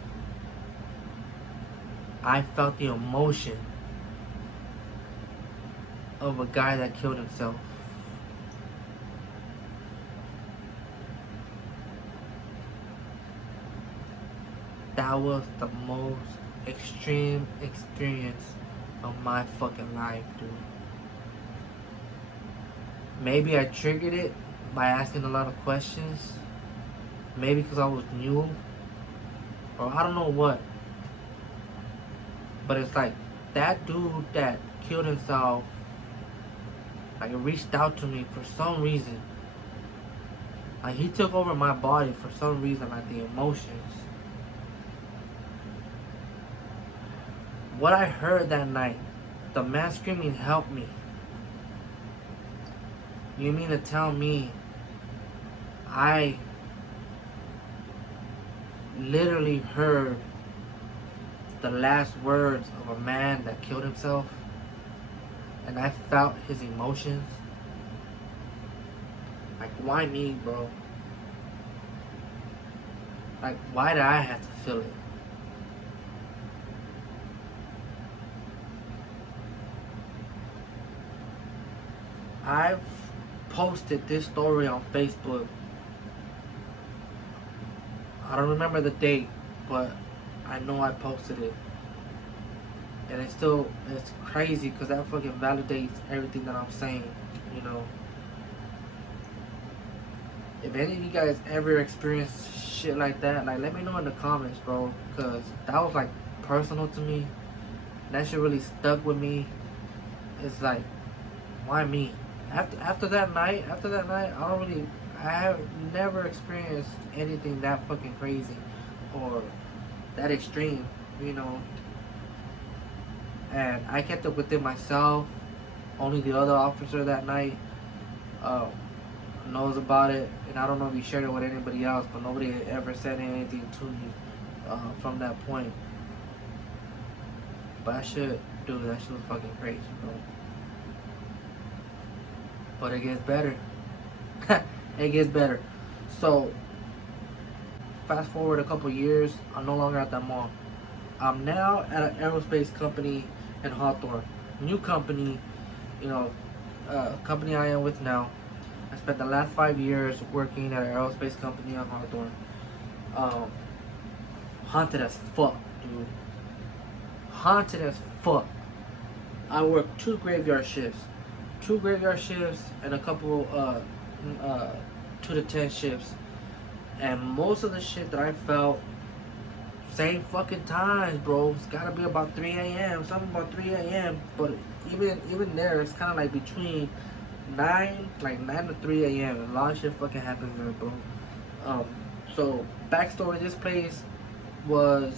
I felt the emotion of a guy that killed himself? That was the most extreme experience of my fucking life, dude. Maybe I triggered it by asking a lot of questions. Maybe because I was new. Or I don't know what. But it's like, that dude that killed himself, like, reached out to me for some reason. Like, he took over my body for some reason, like the emotions. What I heard that night, the man screaming, help me. You mean to tell me I literally heard the last words of a man that killed himself, and I felt his emotions? Like, why me, bro? Like, why did I have to feel it? I've posted this story on Facebook. I don't remember the date, but I know I posted it. And it's crazy because that fucking validates everything that I'm saying, you know. If any of you guys ever experienced shit like that, like, let me know in the comments, bro. Because that was, like, personal to me. That shit really stuck with me. It's like, why me? After that night, I have never experienced anything that fucking crazy or that extreme, you know. And I kept it within myself. Only the other officer that night knows about it, and I don't know if he shared it with anybody else, but nobody ever said anything to me from that point. But that shit was fucking crazy, bro. but it gets better. It gets better. So, fast forward a couple years, I'm no longer at that mall. I'm now at an aerospace company in Hawthorne. New company, company I am with now. I spent the last 5 years working at an aerospace company in Hawthorne. Um, Haunted as fuck, dude. Haunted as fuck. I work 2 graveyard shifts, and a couple 2 to 10 shifts. And most of the shit that I felt, same fucking times, bro. It's gotta be about 3 a.m. Something about 3 a.m. But even there, it's kind of like between 9 to 3 a.m. A lot of shit fucking happens there, bro. So backstory: this place was,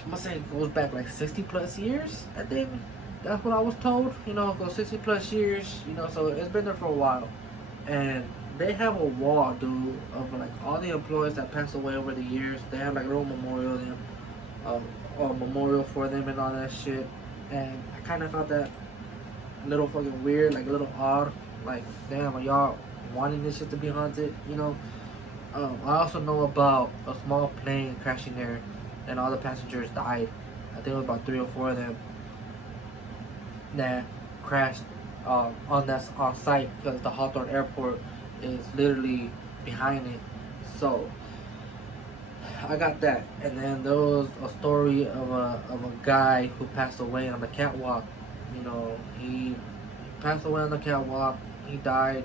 I'm gonna say it goes back like 60 plus years. I think that's what I was told. Goes 60 plus years. So it's been there for a while, and they have a wall, dude, of like all the employees that passed away over the years. They have like a little memorial them, or memorial for them and all that shit. And I kind of felt that a little fucking weird, like a little odd. Like, damn, are y'all wanting this shit to be haunted? I also know about a small plane crashing there, and all the passengers died. I think it was about 3 or 4 of them that crashed on site, because the Hawthorne Airport is literally behind it. So I got that, and then there was a story of a guy who passed away on the catwalk. He passed away on the catwalk. He died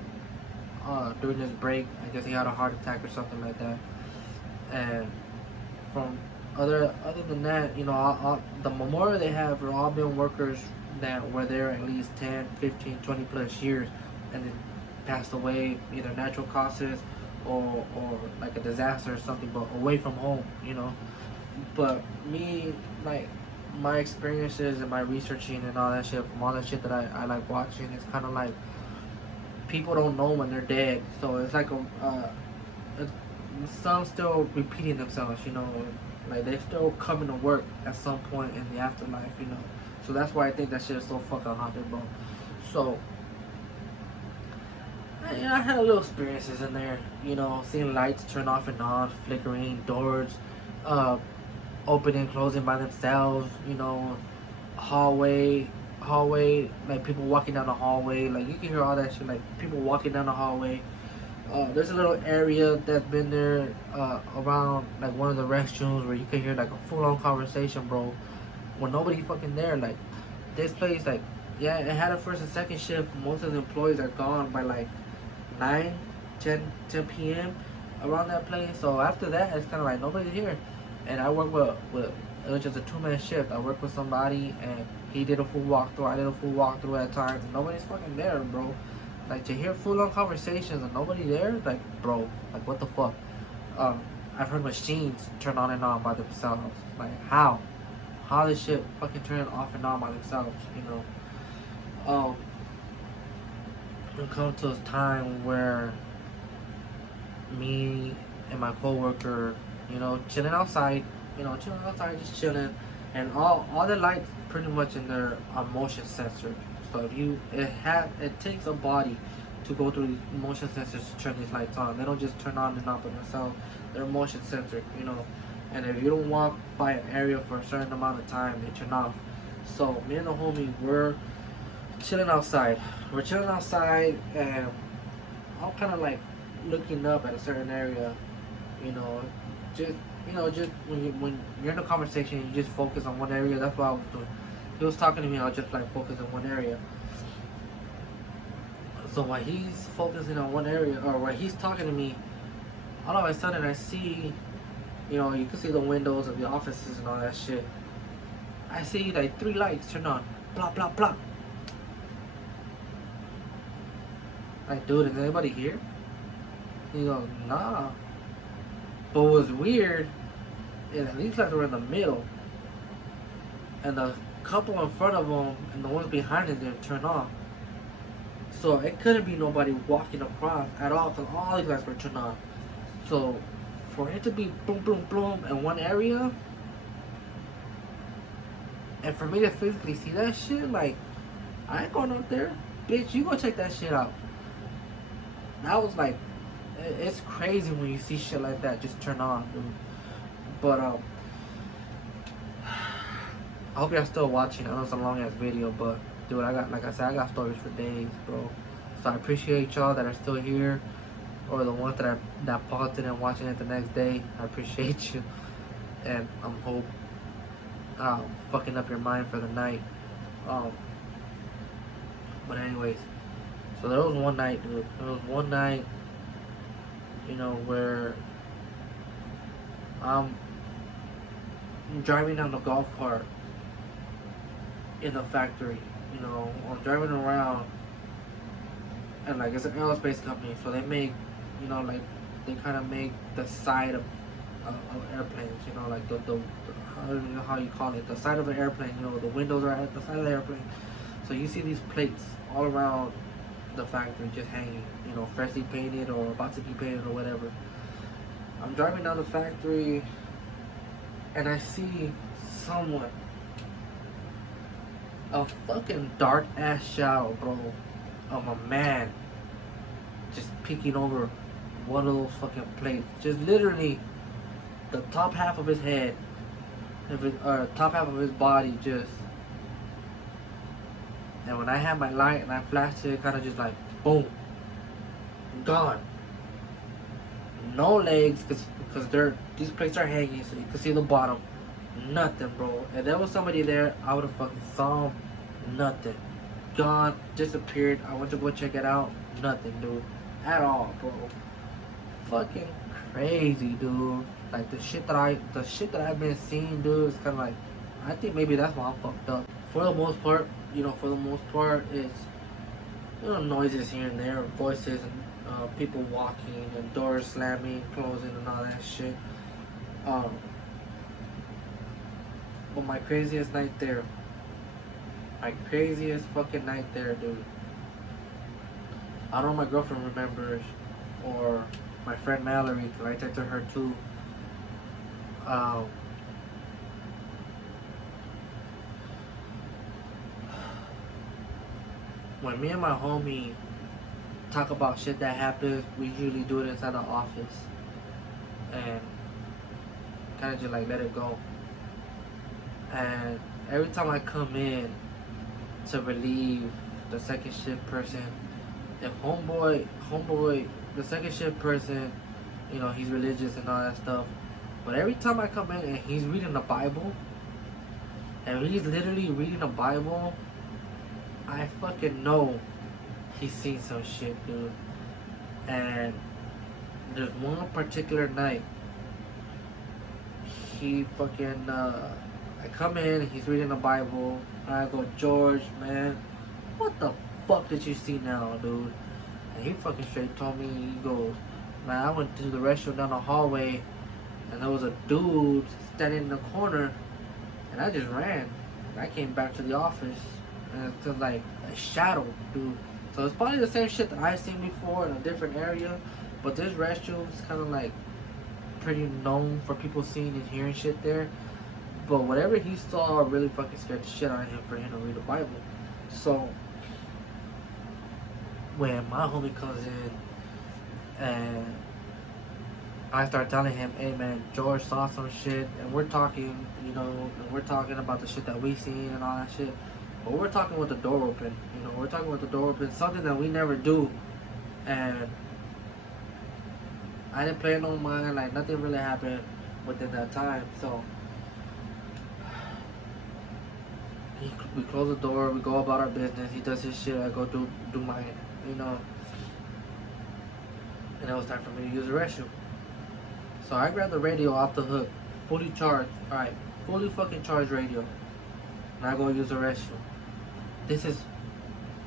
during his break. I guess he had a heart attack or something like that. And from other than that, all the memorial they have are all been workers that were there at least 10, 15, 20 plus years, and then passed away, either natural causes or like a disaster or something, but away from home. But me, like, my experiences and my researching and all that shit, from all that shit that I like watching, it's kind of like people don't know when they're dead. So it's like some still repeating themselves, like they still coming to work at some point in the afterlife, So that's why I think that shit is so fucking haunted, bro. So I had a little experiences in there, seeing lights turn off and on, flickering, doors opening and closing by themselves, hallway, like people walking down the hallway, like you can hear all that shit, like people walking down the hallway. There's a little area that's been there around like one of the restrooms where you can hear like a full-on conversation, bro, when nobody fucking there. Like, this place, like, yeah, it had a first and second shift. Most of the employees are gone by like 10 p.m. around that place. So after that, it's kind of like nobody's here. And I work with it was just a 2-man shift. I worked with somebody, and he did a full walkthrough. I did a full walkthrough at times. And nobody's fucking there, bro. Like, to hear full-on conversations and nobody there, like, bro, like, what the fuck? I've heard machines turn on and on by themselves. Like, how? How this shit fucking turn off and on by themselves, It comes to a time where me and my coworker, chilling outside, just chilling, and all the lights pretty much in there are motion sensor. So it takes a body to go through these motion sensors to turn these lights on. They don't just turn on and off by themselves. They're motion censored, And if you don't walk by an area for a certain amount of time, they turn off. So me and the homie, we're chilling outside. And I'm kind of like looking up at a certain area, just when you're in a conversation, you just focus on one area. That's what I was doing. He was talking to me, I was just like focus on one area. So while he's focusing on one area, or while he's talking to me, all of a sudden I see, you can see the windows of the offices and all that shit. I see like 3 lights turn on, blah blah blah. Like, dude, is anybody here? He goes, nah. But what's weird is these lights were in the middle, and the couple in front of them and the ones behind it didn't turn off. So it couldn't be nobody walking across at all, because all these lights were turned on. So for it to be boom, boom, boom in one area, and for me to physically see that shit, like, I ain't going up there. bitch, you go check that shit out. That was like, it's crazy when you see shit like that just turn on, dude. But I hope y'all still watching. I know it's a long ass video, but dude, I got stories for days, bro. So I appreciate y'all that are still here, or the ones that paused it and watching it the next day. I appreciate you, and I'm hope fucking up your mind for the night. But anyways, so there was one night, dude. There was one night, you know, where I'm driving down the golf cart in the factory. You know, I'm driving around, and like it's an aerospace company, so they make, you know, like they kind of make the side of airplanes. You know, like the I don't even know how you call it, the side of an airplane. You know, the windows are at the side of the airplane. So you see these plates all around the factory just hanging, you know, freshly painted or about to be painted or whatever. I'm driving down the factory and I see someone, a fucking dark ass shadow, bro, of a man just peeking over one of those fucking plates. Just literally the top half of his head, top half of his body just. And when I had my light and I flashed it, kind of just like, boom, gone. No legs, because these plates are hanging, so you can see the bottom. Nothing, bro. If there was somebody there, I would have fucking saw him. Nothing. Gone, disappeared. I went to go check it out. Nothing, dude. At all, bro. Fucking crazy, dude. Like the shit that I've been seeing, dude, is kind of like, I think maybe that's why I'm fucked up. For the most part, it's, you know, noises here and there, voices and people walking and doors slamming, closing, and all that shit. But my craziest fucking night there, dude. I don't know if my girlfriend remembers, or my friend Mallory, because I texted her too. When me and my homie talk about shit that happens, we usually do it inside the office and kind of just like let it go. And every time I come in to relieve the second shift person, if homeboy, the second shift person, you know, he's religious and all that stuff, but every time I come in and he's reading the Bible, and he's literally reading the Bible, I fucking know he's seen some shit, dude. And there's one particular night, he fucking, I come in and he's reading the Bible, and I go, George, man, what the fuck did you see now, dude? And he fucking straight told me, he goes, man, I went to the restroom down the hallway, and there was a dude standing in the corner, and I just ran. And I came back to the office, and it's like a shadow, dude. So it's probably the same shit that I've seen before in a different area, but this restroom is kind of like pretty known for people seeing and hearing shit there. But whatever he saw really fucking scared the shit out of him for him to read the Bible. So when my homie comes in and I start telling him, hey man, George saw some shit, and we're talking, you know, and we're talking about the shit that we seen and all that shit. But we're talking with the door open, you know, we're talking with the door open, something that we never do. And I didn't pay no mind, like nothing really happened within that time. So we close the door, we go about our business, he does his shit, I go do mine, you know. And it was time for me to use the restroom. So I grabbed the radio off the hook, fully charged, alright, fully fucking charged radio. And I go use the restroom. This is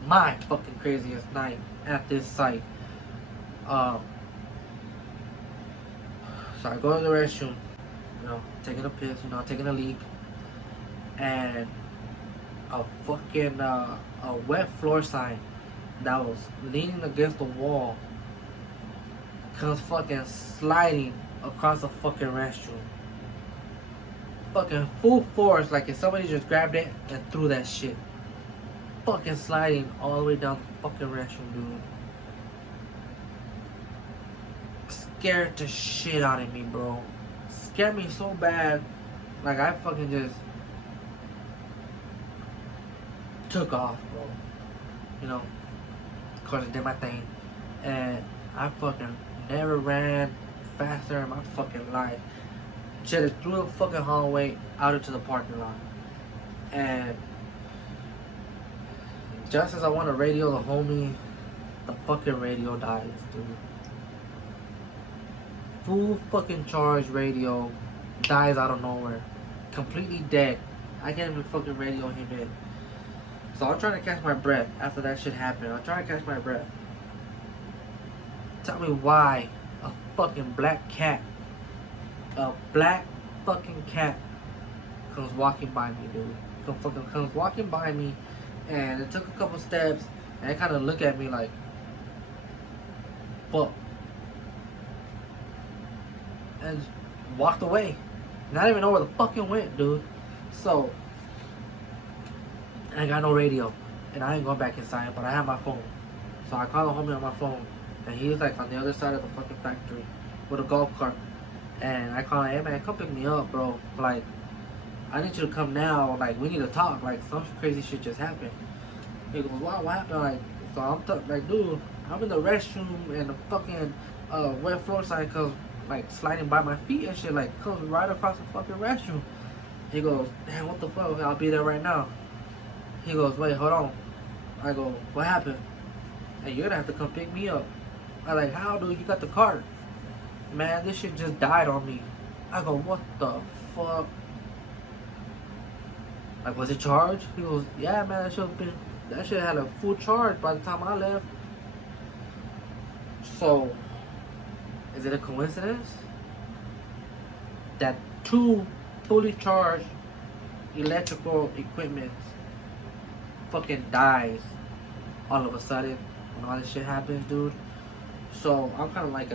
my fucking craziest night at this site. So I go in the restroom, you know, taking a piss, you know, taking a leak. And a fucking, a wet floor sign that was leaning against the wall comes fucking sliding across the fucking restroom. Fucking full force, like if somebody just grabbed it and threw that shit. fucking sliding all the way down the fucking restroom, dude. Scared the shit out of me, bro. Scared me so bad. Like, I fucking just took off, bro. You know, of course I did my thing. And I fucking never ran faster in my fucking life. Jetted through the fucking hallway out into the parking lot. And just as I want to radio the homie, the fucking radio dies, dude. Full fucking charge radio dies out of nowhere. Completely dead. I can't even fucking radio him in. So I'm trying to catch my breath after that shit happened. I'm trying to catch my breath. Tell me why a fucking black cat, a black fucking cat comes walking by me, dude. Comes walking by me, and it took a couple steps, and it kind of looked at me like, fuck, and walked away. And I didn't even know where the fuck it went, dude. So, I got no radio, and I ain't going back inside, but I have my phone. So I call the homie on my phone, and he's like on the other side of the fucking factory with a golf cart. And I call him, hey man, come pick me up, bro. Like, I need you to come now. Like, we need to talk. Like, some crazy shit just happened. He goes, wow, what happened? Like, so I'm like, dude, I'm in the restroom, and the fucking wet floor sign comes, like, sliding by my feet and shit, like, comes right across the fucking restroom. He goes, damn, what the fuck? I'll be there right now. He goes, wait, hold on. I go, what happened? And you're gonna have to come pick me up. I like, how, dude? You got the cart. Man, this shit just died on me. I go, what the fuck? Like, was it charged? He goes, yeah, man, that shit had a full charge by the time I left. So, is it a coincidence that two fully charged electrical equipment fucking dies all of a sudden when all this shit happens, dude? So I'm kind of like,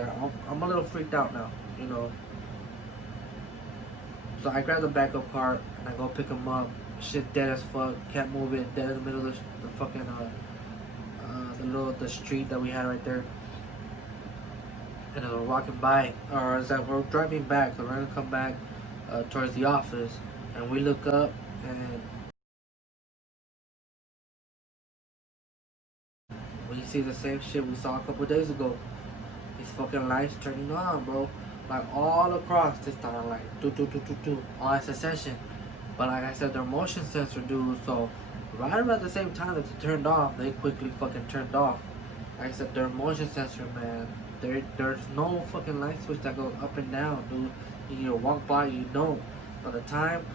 I'm a little freaked out now, you know. So I grab the backup cart and I go pick him up. Shit dead as fuck, can't move it, dead in the middle of the fucking the street that we had right there. And as we're walking by, or as we're driving back, we're gonna come back towards the office, and we look up and we see the same shit we saw a couple days ago. These fucking lights turning on, bro. Like all across this time, like all in succession. But like I said, their motion sensor, dude. So right about the same time that they turned off, they quickly fucking turned off. Like I said, their motion sensor, man. There's no fucking light switch that goes up and down, dude. You either walk by, you don't. By the time,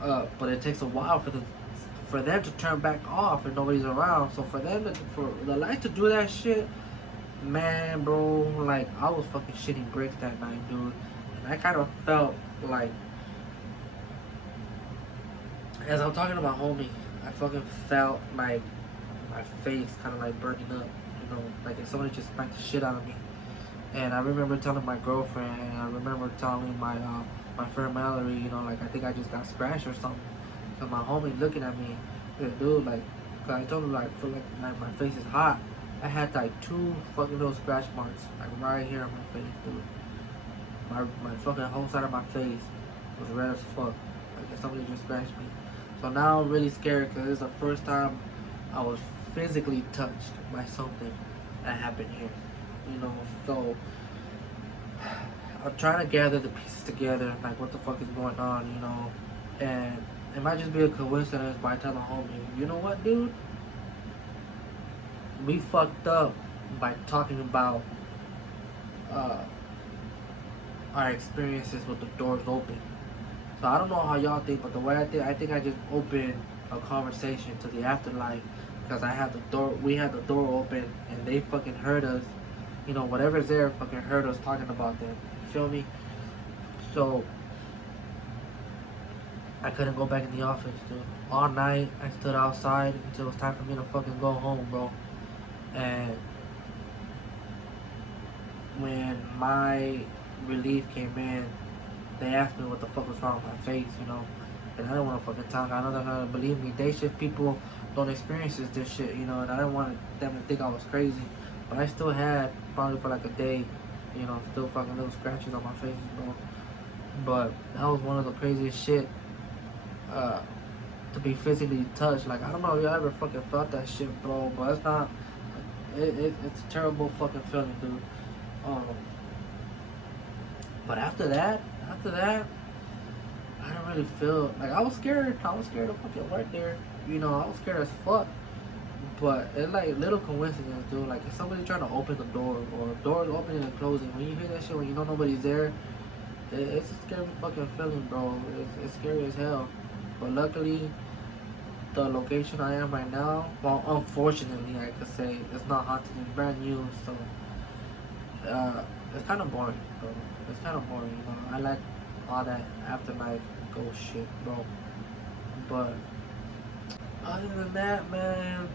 but it takes a while for them to turn back off and nobody's around. So for the light to do that shit, man, bro, like I was fucking shitting bricks that night, dude. And I kind of felt like, as I'm talking about homie, I fucking felt like my face kind of like burning up, you know, like if somebody just smacked the shit out of me. And I remember telling my girlfriend, and I remember telling my friend Mallory, you know, like I think I just got scratched or something. Cause my homie looking at me, dude, like, cause I told him like, feel like my face is hot. I had like 2 fucking little scratch marks, like right here on my face, dude. My fucking whole side of my face was red as fuck. Like if somebody just scratched me. So now I'm really scared because this is the first time I was physically touched by something that happened here. You know, so I'm trying to gather the pieces together, like what the fuck is going on, you know. And it might just be a coincidence, but I tell the homie, you know what, dude? We fucked up by talking about our experiences with the doors open. So I don't know how y'all think, but the way I think I just opened a conversation to the afterlife because we had the door open and they fucking heard us. You know, whatever's there fucking heard us talking about them. You feel me? So I couldn't go back in the office, dude. All night I stood outside until it was time for me to fucking go home, bro. And when my relief came in, they asked me what the fuck was wrong with my face, you know. And I don't want to fucking talk. I know they're gonna believe me. Day shift people don't experience this shit, you know. And I didn't want them to think I was crazy, but I still had probably for like a day, you know, still fucking little scratches on my face, bro. But that was one of the craziest shit. To be physically touched, like I don't know if you ever fucking felt that shit, bro. But it's not. It's a terrible fucking feeling, dude. Um, but after that, I didn't really feel like I was scared. I was scared to fucking work there. You know, I was scared as fuck. But it's like little coincidence, dude. Like if somebody trying to open the door or doors opening and closing, when you hear that shit, when you know nobody's there, it's a scary fucking feeling, bro. It's scary as hell. But luckily, the location I am right now, well, unfortunately, I could say it's not haunted. It's brand new, so it's kind of boring, bro. It's kind of boring, you know. I like all that afterlife ghost shit, bro. But other than that, man,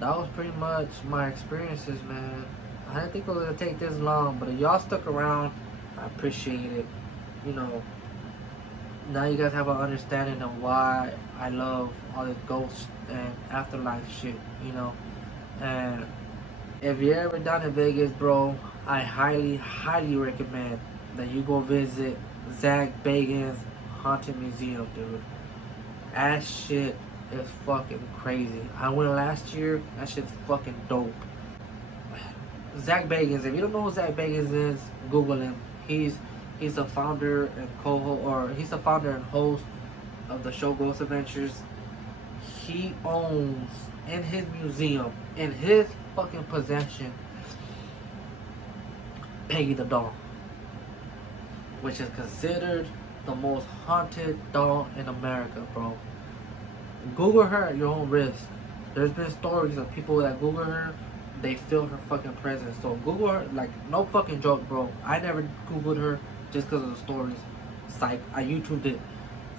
that was pretty much my experiences, man. I didn't think it was gonna take this long, but if y'all stuck around, I appreciate it. You know, now you guys have an understanding of why I love all this ghost and afterlife shit, you know. And if you're ever down in Vegas, bro, I highly recommend that you go visit Zach Bagans Haunted Museum, dude. That shit is fucking crazy. I went last year. That shit's fucking dope. Zach Bagans. If you don't know who Zach Bagans is, Google him. He's the founder and co-host, or he's the founder and host of the show Ghost Adventures. He owns in his museum, in his fucking possession, Peggy the doll, which is considered the most haunted doll in America, bro. Google her at your own risk. There's been stories of people that Google her, they feel her fucking presence. So Google her, like no fucking joke, bro. I never Googled her just because of the stories. Psych, I YouTubed it.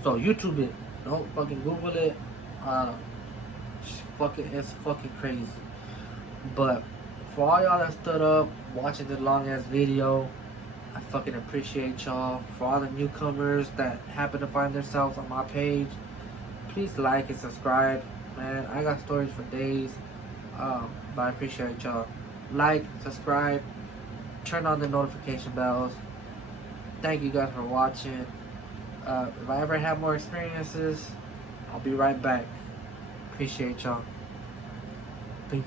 So YouTube it. Don't fucking Google it. It's fucking crazy. But for all y'all that stood up watching this long ass video, I fucking appreciate y'all. For all the newcomers that happen to find themselves on my page, please like and subscribe. Man, I got stories for days. But I appreciate y'all. Like, subscribe, turn on the notification bells. Thank you guys for watching. If I ever have more experiences, I'll be right back. Appreciate y'all. Peace.